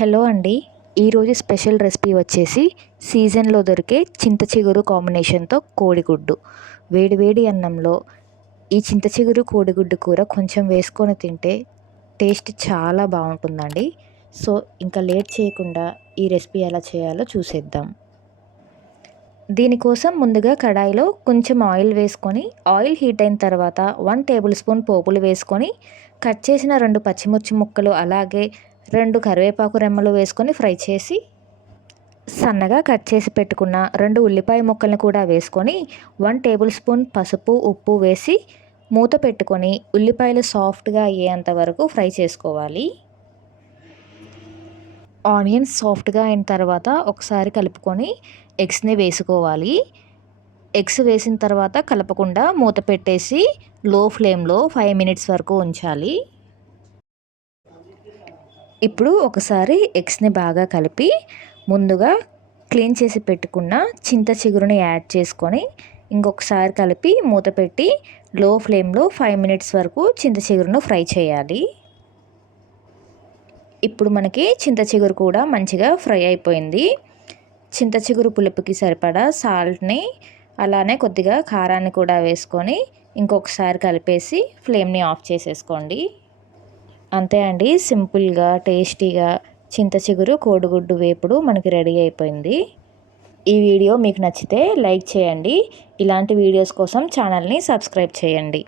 Hello అండి. ఈరోజు special recipe వచ్చేసి సీజన్లో దొరికే చింత చిగురు కాంబినేషన్తో కోడిగుడ్డు. వేడివేడి అన్నంలో ఈ చింత చిగురు కోడిగుడ్డు కూర కొంచెం వేసుకొని తింటే టేస్ట్ చాలా బాగుంటుందండి. సో ఇంకా లేట్ చేయకుండా ఈ రెసిపీ ఎలా చేయాలో చూసేద్దాం. దీనికోసం ముందుగా కడాయిలో కొంచెం ఆయిల్ వేసుకొని ఆయిల్ హీట్ అయిన తర్వాత వన్ టేబుల్ స్పూన్ పోపులు వేసుకొని కట్ చేసిన రెండు పచ్చిమిర్చి ముక్కలు అలాగే రెండు కరివేపాకు రెమ్మలు వేసుకొని ఫ్రై చేసి సన్నగా కట్ చేసి పెట్టుకున్న రెండు ఉల్లిపాయ ముక్కలను కూడా వేసుకొని వన్ టేబుల్ స్పూన్ పసుపు ఉప్పు వేసి మూత పెట్టుకొని ఉల్లిపాయలు సాఫ్ట్గా అయ్యేంత వరకు ఫ్రై చేసుకోవాలి. ఆనియన్స్ సాఫ్ట్గా అయిన తర్వాత ఒకసారి కలుపుకొని ఎగ్స్ని వేసుకోవాలి. ఎగ్స్ వేసిన తర్వాత కలపకుండా మూత పెట్టేసి లో ఫ్లేమ్లో ఫైవ్ మినిట్స్ వరకు ఉంచాలి. ఇప్పుడు ఒకసారి ఎగ్స్ని బాగా కలిపి ముందుగా క్లీన్ చేసి పెట్టుకున్న చింత చిగురుని యాడ్ చేసుకొని ఇంకొకసారి కలిపి మూత పెట్టి లో ఫ్లేమ్లో ఫైవ్ మినిట్స్ వరకు చింత చిగురును ఫ్రై చేయాలి. ఇప్పుడు మనకి చింత చిగురు కూడా మంచిగా ఫ్రై అయిపోయింది. చింత చిగురు పులుపుకి సరిపడా సాల్ట్ని అలానే కొద్దిగా కారాన్ని కూడా వేసుకొని ఇంకొకసారి కలిపేసి ఫ్లేమ్ని ఆఫ్ చేసేసుకోండి. అంతే అండి. సింపుల్గా టేస్టీగా చింత చిగురు కోడిగుడ్డు వేపుడు మనకి రెడీ అయిపోయింది. ఈ వీడియో మీకు నచ్చితే లైక్ చేయండి. ఇలాంటి వీడియోస్ కోసం ఛానల్ని సబ్స్క్రైబ్ చేయండి.